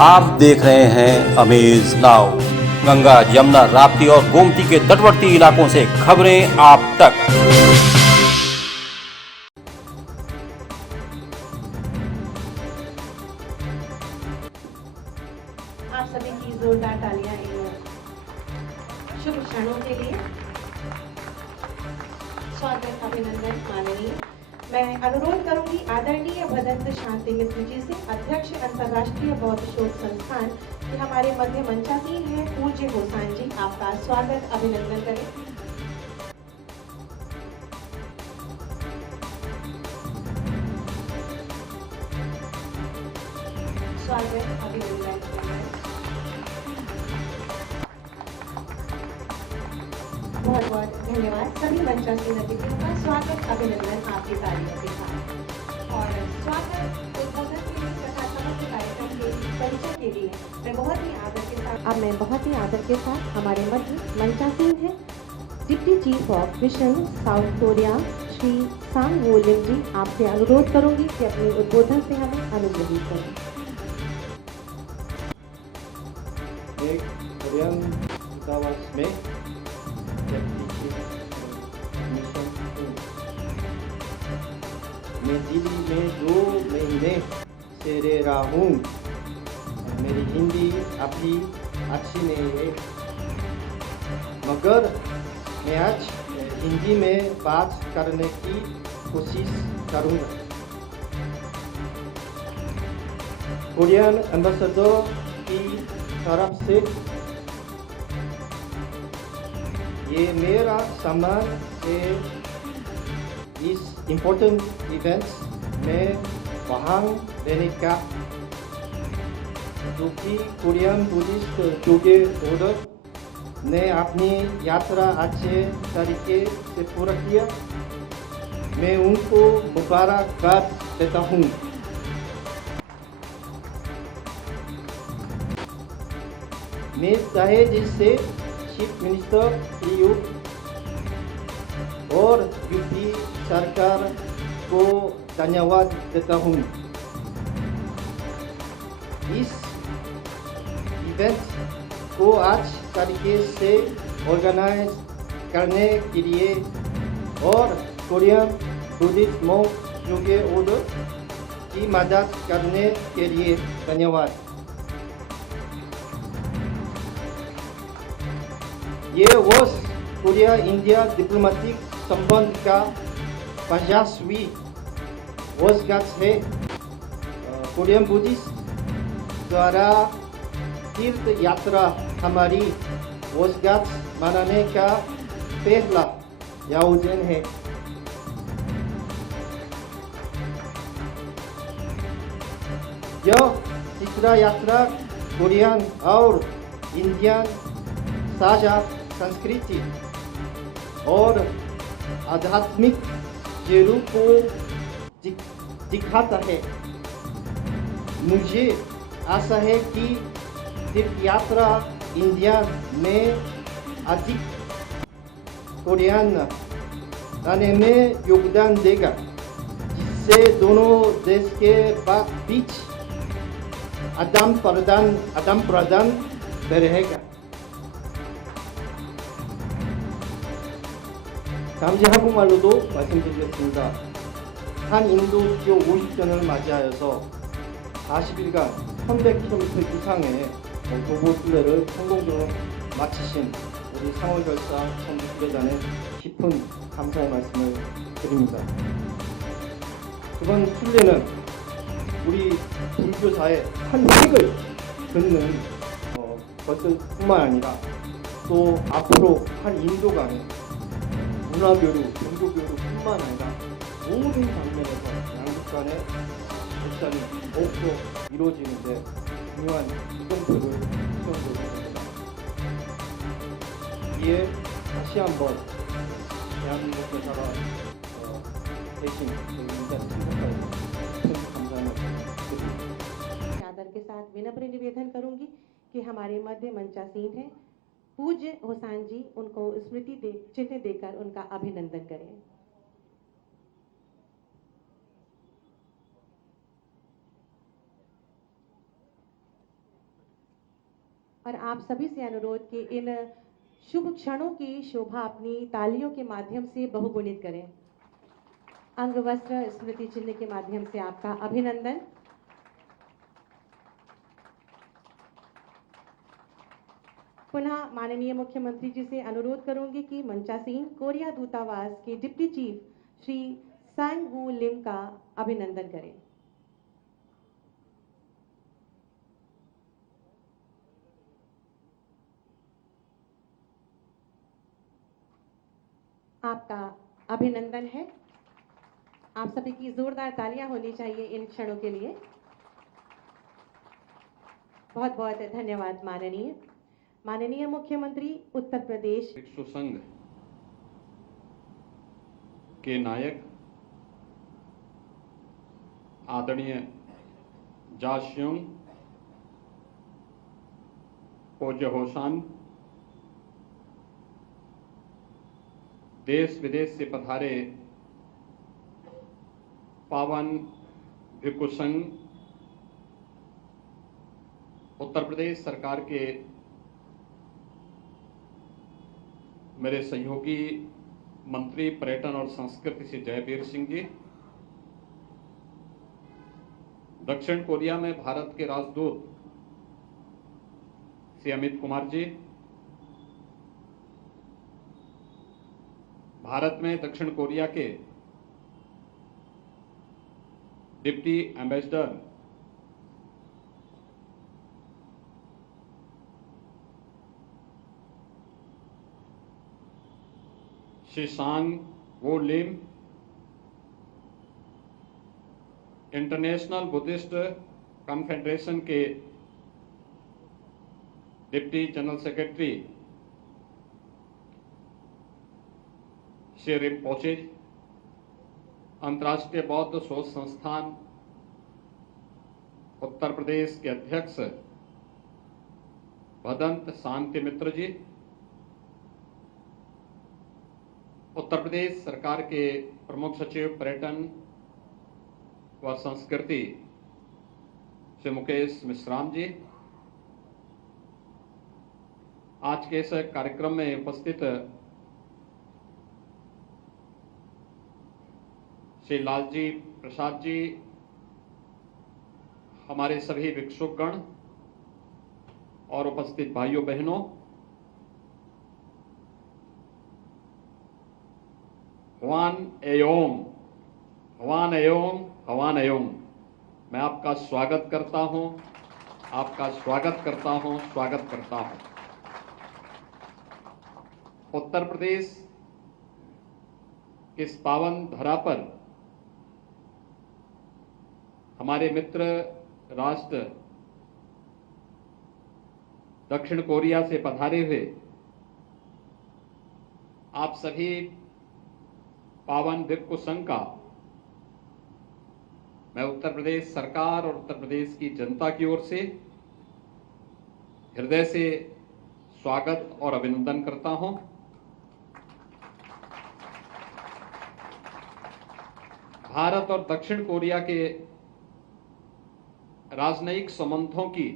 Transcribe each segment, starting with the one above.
आप देख रहे हैं अमेज नाउ। गंगा, यमुना, राप्ती और गोमती के तटवर्ती इलाकों से खबरें आप तक। आप सभी की जोरदार तालियां इन शुभ क्षणों के लिए। स्वागत, अभिनंदन माननीय। मैं अनुरोध करूंगी आदरणीय भदंत शांति मिश्र जी से, अध्यक्ष अंतर्राष्ट्रीय बौद्ध शोध संस्थान, कि हमारे मध्य मंचासीन है पूज्य होसान जी, आपका स्वागत अभिनंदन करें। स्वागत अभिनंदन करें। बहुत बहुत धन्यवाद सभी मंचासीन अतिथियों का। स्वागत अभिनंदन आपकी तालियों के साथ। और स्वागत उद्बोधन के लिए तथा समग्र कार्यक्रम के परिचय के लिए मैं बहुत ही आदर के साथ हमारे मध्य मंचासीन है deputy chief of mission south Korea Shri सांग वो लिम जी। आपसे अनुरोध करूंगी कि अपने उद्बोधन से हमें अनुग्रहित करें। एक कोरियन दूतावास में मैं दिल्ली में 2 महीने से रह रहा हूँ। मेरी हिंदी अभी अच्छी नहीं है, मगर मैं आज हिंदी में बात करने की कोशिश करूँगा। कोरियन एम्बेसडर की तरफ से ये मेरा सम्मान है इस इम्पोर्टेंट इवेंट्स में भाग लेने का, जो कि कोरियन बुद्धिस्ट योगे ऑर्डर ने अपनी यात्रा अच्छे तरीके से पूरा किया। मैं उनको मुबारकबाद देता हूँ। मैं दहेज से चीफ मिनिस्टर EU और यूपी सरकार को धन्यवाद देता हूँ। इस इवेंट को आज तरीके से ऑर्गेनाइज करने के लिए और कोरियन बुद्धिस्ट मॉन्क योगे ऑर्डर की मदद करने के लिए धन्यवाद। ये वर्ष कोरिया इंडिया डिप्लोमेटिक संबंध का 50वीं वर्षगांठ है। कोरियन बुद्धिस्ट द्वारा तीर्थ यात्रा हमारी वर्षगांठ मनाने का पहला आयोजन है। यह तीसरा यात्रा कोरियन और इंडियन साझा संस्कृति और आध्यात्मिक जड़ों को दिखाता है। मुझे आशा है कि तीर्थ यात्रा इंडिया में अधिक कोरियन लाने में योगदान देगा, जिससे दोनों देश के बीच आदान प्रदान बढ़ेगा। 다음지 한국말로도 말씀드리겠습니다. 한인도 수교 50전을 맞이하여서 40일간 1100km 이상의 도보 순례를 성공적으로 마치신 우리 상월결사 선교수배단에 깊은 감사의 말씀을 드립니다. 이번 순례는 우리 불교사의 한 획을 긋는 것뿐만 아니라 또 앞으로 한 인도강의 문화교류, 종교교류뿐만 아니라 모든 방면에서 양국 간의 발전이 더욱더 이루어지는데 중요한 이정표를 수행되고 있습니다. 이에 다시 한번 대한민국 대사가 대신 인간 친구까지 큰 감사의 말씀 드립니다. आदर के साथ विनम्र निवेदन करूंगी कि हमारे मध्य मंचासीन है पूज्य होसान जी, उनको स्मृति चिन्ह देकर उनका अभिनंदन करें। और आप सभी से अनुरोध कि इन शुभ क्षणों की शोभा अपनी तालियों के माध्यम से बहुगुणित करें। अंग वस्त्र स्मृति चिन्ह के माध्यम से आपका अभिनंदन। पुनः माननीय मुख्यमंत्री जी से अनुरोध करूंगी कि मंचासीन कोरिया दूतावास के डिप्टी चीफ श्री सांग वू लिम का अभिनंदन करें। आपका अभिनंदन है। आप सभी की जोरदार तालियां होनी चाहिए इन क्षणों के लिए। बहुत बहुत धन्यवाद माननीय मुख्यमंत्री उत्तर प्रदेश भिक्षु संघ के नायक आदरणीय जास्योंग पूज्य होसान, देश विदेश से पधारे पावन भिक्षु संघ, उत्तर प्रदेश सरकार के मेरे सहयोगी मंत्री पर्यटन और संस्कृति श्री जयवीर सिंह जी, दक्षिण कोरिया में भारत के राजदूत श्री अमित कुमार जी, भारत में दक्षिण कोरिया के डिप्टी एम्बेसडर श्री सांग वो लिम, इंटरनेशनल बुद्धिस्ट कॉन्फेडरेशन के deputy general secretary Shri Rinpoche, अंतर्राष्ट्रीय बौद्ध शोध संस्थान उत्तर प्रदेश के अध्यक्ष भदंत शांति मित्र जी, उत्तर प्रदेश सरकार के प्रमुख सचिव पर्यटन व संस्कृति श्री मुकेश मिश्राम जी, आज के इस कार्यक्रम में उपस्थित श्री लालजी प्रसाद जी, हमारे सभी भिक्षुकगण और उपस्थित भाइयों बहनों, हवान एयोम हवान एयोम हवान एयोम, मैं आपका स्वागत करता हूं, स्वागत करता हूं। उत्तर प्रदेश इस पावन धरा पर हमारे मित्र राष्ट्र दक्षिण कोरिया से पधारे हुए आप सभी पावन भिक्षु संघ का मैं उत्तर प्रदेश सरकार और उत्तर प्रदेश की जनता की ओर से हृदय से स्वागत और अभिनंदन करता हूं। भारत और दक्षिण कोरिया के राजनयिक संबंधों की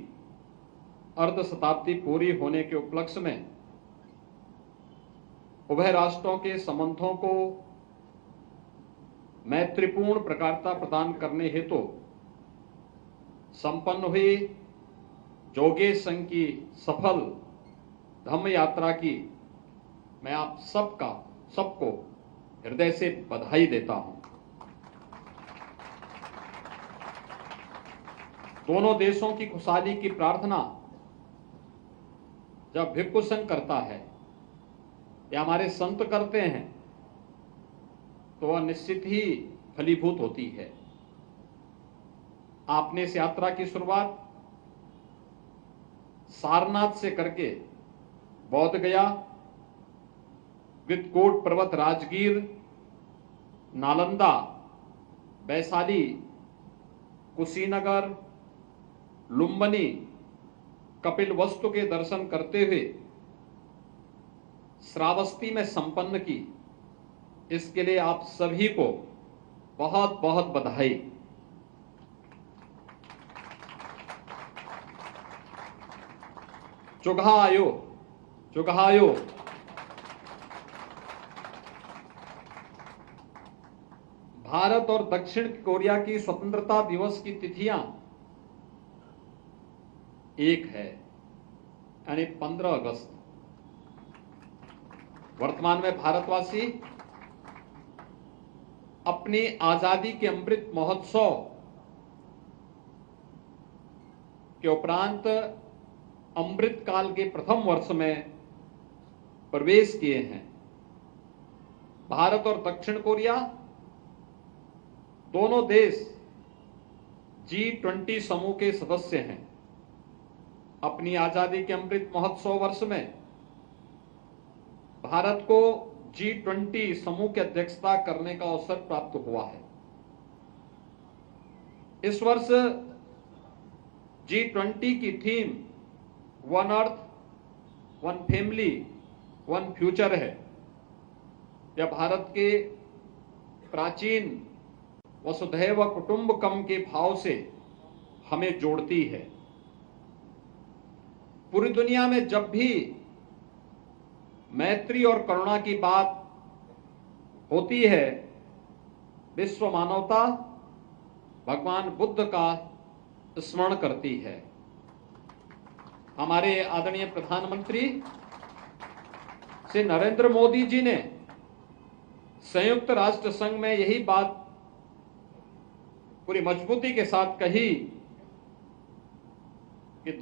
अर्ध शताब्दी पूरी होने के उपलक्ष्य में उभय राष्ट्रों के संबंधों को मैत्रीपूर्ण प्रगाढ़ता प्रदान करने हेतु संपन्न हुई जोगे संघ की सफल धम्म यात्रा की मैं आप सबको हृदय से बधाई देता हूं। दोनों देशों की खुशहाली की प्रार्थना जब भिक्षु संघ करता है या हमारे संत करते हैं तो वह निश्चित ही फलीभूत होती है। आपने इस यात्रा की शुरुआत सारनाथ से करके बौद्ध गया, विदकोट पर्वत, राजगीर, नालंदा, वैशाली, कुशीनगर, लुम्बिनी, कपिलवस्तु के दर्शन करते हुए श्रावस्ती में संपन्न की। इसके लिए आप सभी को बहुत बहुत बधाई। चुगहायो चुगहायो भारत और दक्षिण कोरिया की स्वतंत्रता दिवस की तिथियां एक है, यानी 15 अगस्त। वर्तमान में भारतवासी अपनी आजादी के अमृत महोत्सव के उपरांत अमृत काल के प्रथम वर्ष में प्रवेश किए हैं। भारत और दक्षिण कोरिया दोनों देश G20 समूह के सदस्य हैं। अपनी आजादी के अमृत महोत्सव वर्ष में भारत को G20 समूह की अध्यक्षता करने का अवसर प्राप्त हुआ है। इस वर्ष G20 की theme one earth, one family, one future है। यह भारत के प्राचीन वसुधैव कुटुंबकम के भाव से हमें जोड़ती है। पूरी दुनिया में जब भी मैत्री और करुणा की बात होती है, विश्व मानवता भगवान बुद्ध का स्मरण करती है। हमारे आदरणीय प्रधानमंत्री श्री नरेंद्र मोदी जी ने संयुक्त राष्ट्र संघ में यही बात पूरी मजबूती के साथ कही कि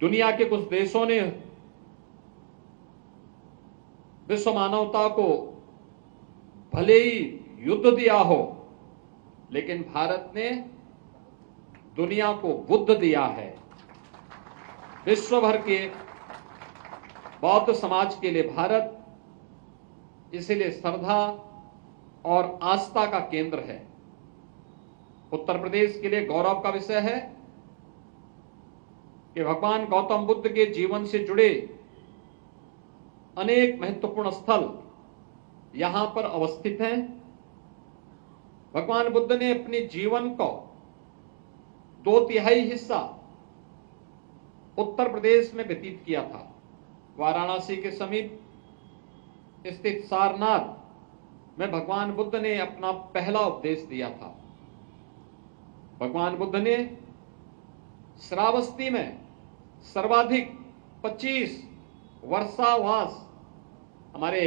दुनिया के कुछ देशों ने विश्व मानवता को भले ही युद्ध दिया हो, लेकिन भारत ने दुनिया को बुद्ध दिया है। विश्व भर के बौद्ध समाज के लिए भारत इसलिए श्रद्धा और आस्था का केंद्र है। उत्तर प्रदेश के लिए गौरव का विषय है कि भगवान गौतम बुद्ध के जीवन से जुड़े अनेक महत्वपूर्ण स्थल यहां पर अवस्थित हैं। भगवान बुद्ध ने अपने जीवन को 2/3 हिस्सा उत्तर प्रदेश में व्यतीत किया था। वाराणसी के समीप स्थित सारनाथ में भगवान बुद्ध ने अपना पहला उपदेश दिया था। भगवान बुद्ध ने श्रावस्ती में सर्वाधिक 25 वर्षावास, हमारे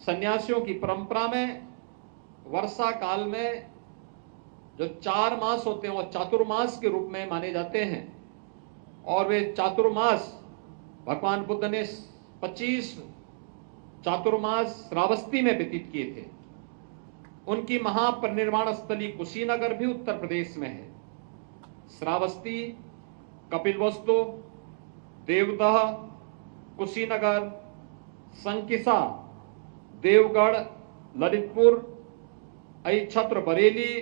सन्यासियों की परंपरा में वर्षा काल में जो 4 मास होते हैं वो चातुर्मास के रूप में माने जाते हैं, और वे चातुर्मास भगवान बुद्ध ने 25 चातुर्मास श्रावस्ती में व्यतीत किए थे। उनकी महापरिनिर्वाण स्थली कुशीनगर भी उत्तर प्रदेश में है। श्रावस्ती, कपिलवस्तु, देवदह, कुशीनगर, संकिसा, देवगढ़, ललितपुर, अहिछत्र, बरेली,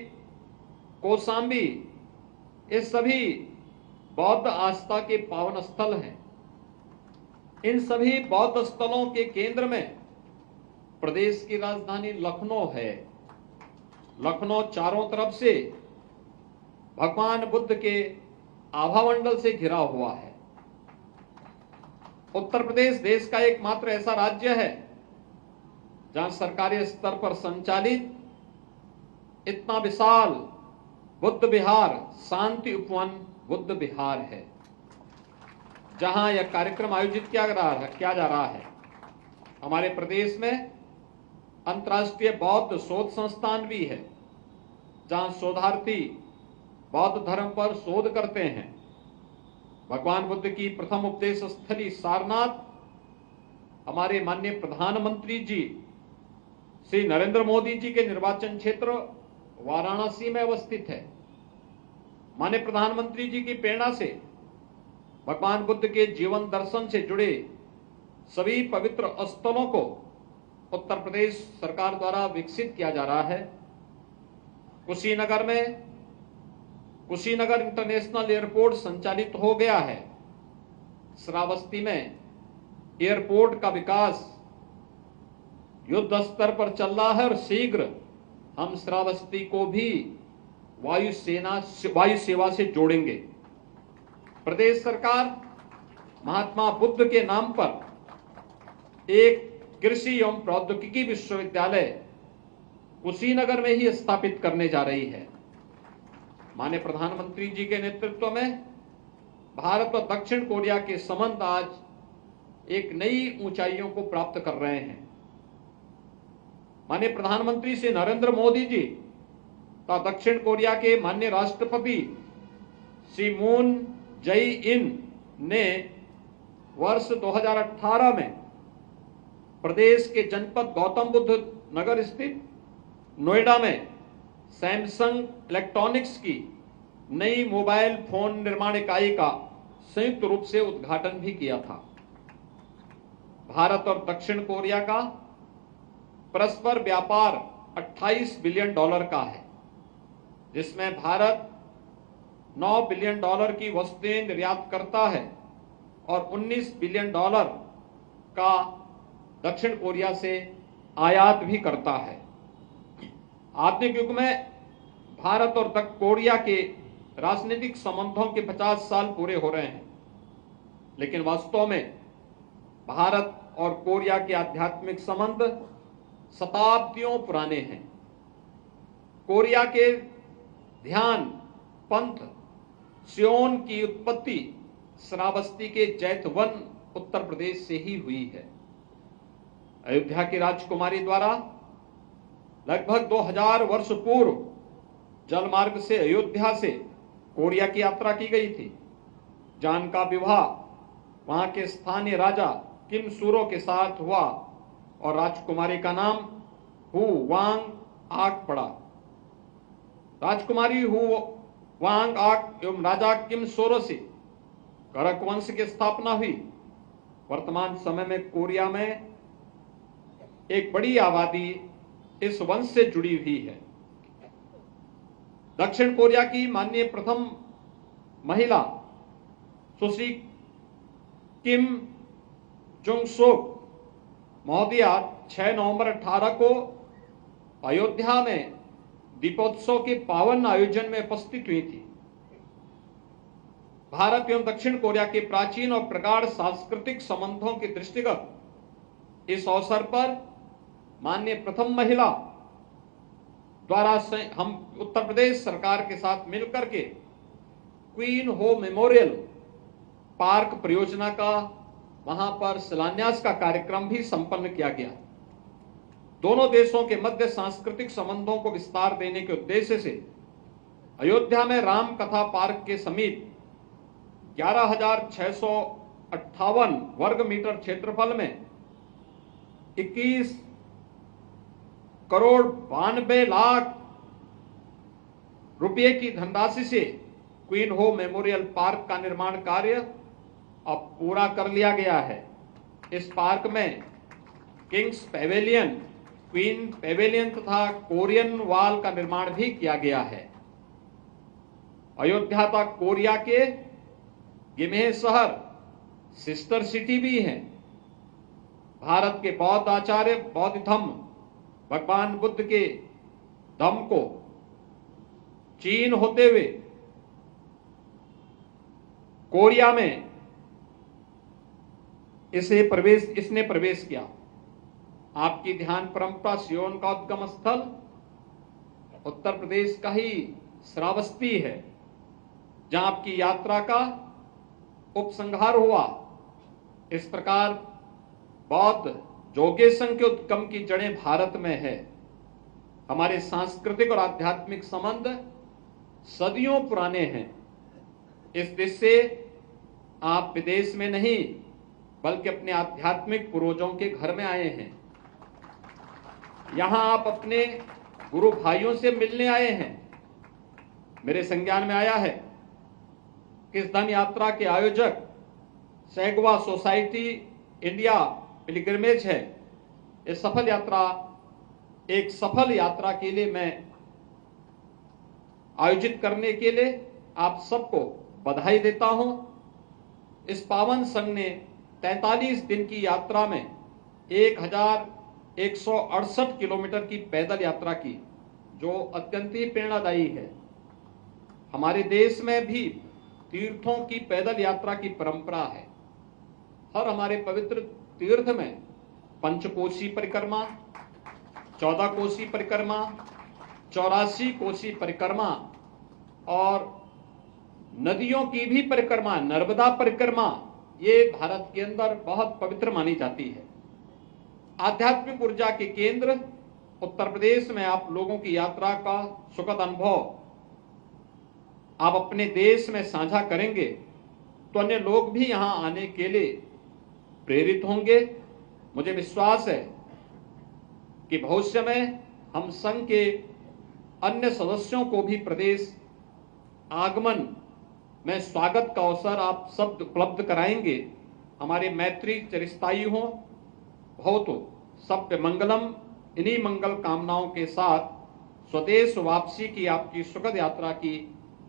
कौशाम्बी, ये सभी बौद्ध आस्था के पावन स्थल हैं। इन सभी बौद्ध स्थलों के केंद्र में प्रदेश की राजधानी लखनऊ है। लखनऊ चारों तरफ से भगवान बुद्ध के आभामंडल से घिरा हुआ है। उत्तर प्रदेश देश का एकमात्र ऐसा राज्य है जहां सरकारी स्तर पर संचालित इतना विशाल बुद्ध विहार, शांति उपवन बुद्ध विहार है, जहां यह कार्यक्रम आयोजित किया जा रहा है। हमारे प्रदेश में अंतर्राष्ट्रीय बौद्ध शोध संस्थान भी है, जहां शोधार्थी बौद्ध धर्म पर शोध करते हैं। भगवान बुद्ध की प्रथम उपदेश स्थली सारनाथ हमारे माननीय प्रधानमंत्री जी श्री नरेंद्र मोदी जी के निर्वाचन क्षेत्र वाराणसी में अवस्थित है। माननीय प्रधानमंत्री जी की प्रेरणा से भगवान बुद्ध के जीवन दर्शन से जुड़े सभी पवित्र स्थलों को उत्तर प्रदेश सरकार द्वारा विकसित किया जा रहा है। कुशीनगर में कुशीनगर इंटरनेशनल एयरपोर्ट संचालित हो गया है। श्रावस्ती में एयरपोर्ट का विकास युद्ध स्तर पर चल रहा है और शीघ्र हम श्रावस्ती को भी वायु सेवा से जोड़ेंगे। प्रदेश सरकार महात्मा बुद्ध के नाम पर एक कृषि एवं प्रौद्योगिकी विश्वविद्यालय कुशीनगर में ही स्थापित करने जा रही है। माननीय प्रधानमंत्री जी के नेतृत्व में भारत और दक्षिण कोरिया के संबंध आज एक नई ऊंचाइयों को प्राप्त कर रहे हैं। माननीय प्रधानमंत्री श्री नरेंद्र मोदी जी तथा दक्षिण कोरिया के माननीय राष्ट्रपति श्री मून जई इन ने वर्ष 2018 में प्रदेश के जनपद गौतम बुद्ध नगर स्थित नोएडा में सैमसंग इलेक्ट्रॉनिक्स की नई मोबाइल फोन निर्माण इकाई का संयुक्त रूप से उद्घाटन भी किया था। भारत और दक्षिण कोरिया का परस्पर व्यापार 28 बिलियन डॉलर का है, जिसमें भारत 9 बिलियन डॉलर की वस्तुएं निर्यात करता है और 19 बिलियन डॉलर का दक्षिण कोरिया से आयात भी करता है। आधुनिक युग में भारत और दक्षिण कोरिया के राजनीतिक संबंधों के 50 साल पूरे हो रहे हैं, लेकिन वास्तव में भारत और कोरिया के आध्यात्मिक संबंध शताब्दियों पुराने हैं। कोरिया के ध्यान पंथ सियोन की उत्पत्ति श्रावस्ती के जैतवन उत्तर प्रदेश से ही हुई है। अयोध्या की राजकुमारी द्वारा लगभग 2000 वर्ष पूर्व जल मार्ग से अयोध्या से कोरिया की यात्रा की गई थी। जान का विवाह वहां के स्थानीय राजा किम सूरो के साथ हुआ और राजकुमारी का नाम हु वांग आक पड़ा। राजकुमारी हु वांग आक एवं राजा किम सूरो से करक वंश की स्थापना हुई। वर्तमान समय में कोरिया में एक बड़ी आबादी इस वंश से जुड़ी हुई है। दक्षिण कोरिया की माननीय प्रथम महिला सुश्री किम जोंग सोक महोदया 6 नवंबर 18 को अयोध्या में दीपोत्सव के पावन आयोजन में उपस्थित हुई थी। भारत एवं दक्षिण कोरिया के प्राचीन और प्रगाढ़ सांस्कृतिक संबंधों के दृष्टिगत इस अवसर पर माननीय प्रथम महिला द्वारा हम उत्तर प्रदेश सरकार के साथ मिलकर के क्वीन हो मेमोरियल पार्क परियोजना का वहां पर शिलान्यास का कार्यक्रम भी संपन्न किया गया। दोनों देशों के मध्य सांस्कृतिक संबंधों को विस्तार देने के उद्देश्य से अयोध्या में राम कथा पार्क के समीप 11,658 वर्ग मीटर क्षेत्रफल में 21 करोड़ 92 लाख रुपए की धनराशि से क्वीन हो मेमोरियल पार्क का निर्माण कार्य अब पूरा कर लिया गया है। इस पार्क में किंग्स पेवेलियन, क्वीन पेवेलियन तथा कोरियन वॉल का निर्माण भी किया गया है। अयोध्या तक कोरिया के गिमेह शहर सिस्टर सिटी भी है। भारत के बौद्ध आचार्य बौद्ध धम्म भगवान बुद्ध के धम्म को चीन होते हुए कोरिया में इसने प्रवेश किया। आपकी ध्यान परंपरा सियोन का उद्गम स्थल उत्तर प्रदेश का ही श्रावस्ती है, जहां आपकी यात्रा का उपसंहार हुआ। इस प्रकार बौद्ध जोगेसंघ के उद्गम की जड़ें भारत में है। हमारे सांस्कृतिक और आध्यात्मिक संबंध सदियों पुराने हैं। इस देश से आप विदेश में नहीं बल्कि अपने आध्यात्मिक पूर्वजों के घर में आए हैं। यहां आप अपने गुरु भाइयों से मिलने आए हैं। मेरे संज्ञान में आया है कि इस धन यात्रा के आयोजक सैगवा सोसाइटी इंडिया पिलग्रिमेज है। इस सफल यात्रा के लिए मैं आयोजित करने के लिए आप सबको बधाई देता हूं। इस पावन संघ ने 43 दिन की यात्रा में 1168 किलोमीटर की पैदल यात्रा की, जो अत्यंत ही प्रेरणादायी है। हमारे देश में भी तीर्थों की पैदल यात्रा की परंपरा है। हर हमारे पवित्र तीर्थ में पंचकोशी परिक्रमा, 14 कोशी परिक्रमा, 84 कोशी परिक्रमा और नदियों की भी परिक्रमा, नर्मदा परिक्रमा, ये भारत के अंदर बहुत पवित्र मानी जाती है। आध्यात्मिक ऊर्जा के केंद्र उत्तर प्रदेश में आप लोगों की यात्रा का सुखद अनुभव आप अपने देश में साझा करेंगे तो अन्य लोग भी यहां आने के लिए प्रेरित होंगे। मुझे विश्वास है कि भविष्य में हम संघ के अन्य सदस्यों को भी प्रदेश आगमन में स्वागत का अवसर आप सब उपलब्ध कराएंगे। हमारे मैत्री चिरस्थायी हो, भवतु सभ्य मंगलम। इन्हीं मंगल कामनाओं के साथ स्वदेश वापसी की आपकी सुखद यात्रा की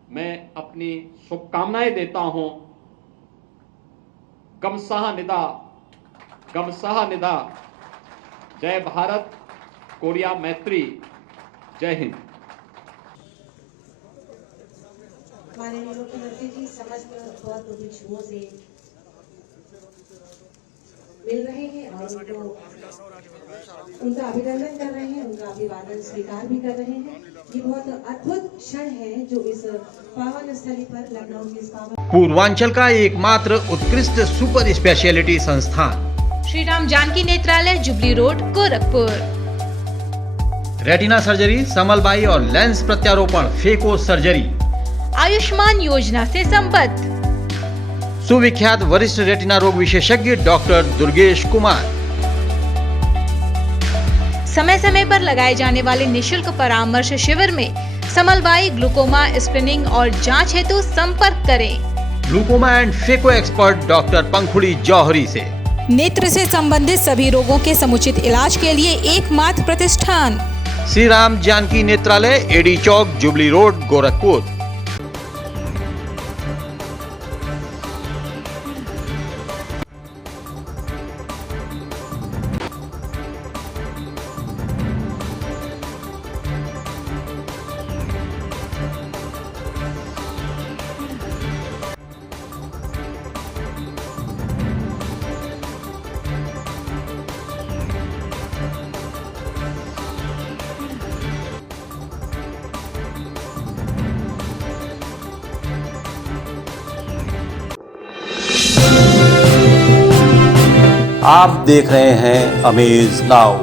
मैं अपनी शुभकामनाएं देता हूं। गमसाह निदा, जय भारत, कोरिया मैत्री, जय हिंद। माननीय मुख्यमंत्री जी समस्त बहुत भिक्षुओं से मिल रहे हैं और उनका अभिनंदन कर रहे हैं, उनका अभिवादन स्वीकार भी कर रहे हैं। ये बहुत अद्भुत क्षण है जो इस पावन स्थली पर लखनऊ की इस पावन पूर्वांचल का एकमात्र उत्कृष्ट सुपर स्पेशलिटी संस्थान Shri Ram Janaki Netralaya, Jubilee road, Gorakhpur. Retina surgery, समलबाई और लेंस प्रत्यारोपण, फेको सर्जरी, आयुष्मान योजना से संबद्ध। सुविख्यात वरिष्ठ रेटिना रोग विशेषज्ञ डॉक्टर दुर्गेश कुमार। समय समय पर लगाए जाने वाले निशुल्क परामर्श शिविर में समलबाई, ग्लूकोमा, स्क्रीनिंग और जांच हेतु संपर्क करें। Glaucoma and phaco expert doctor Pankhuri Johri से। नेत्र से संबंधित सभी रोगों के समुचित इलाज के लिए एकमात्र प्रतिष्ठान श्री राम जानकी नेत्रालय, एडी चौक, जुबली रोड, गोरखपुर। आप देख रहे हैं अमेज नाउ।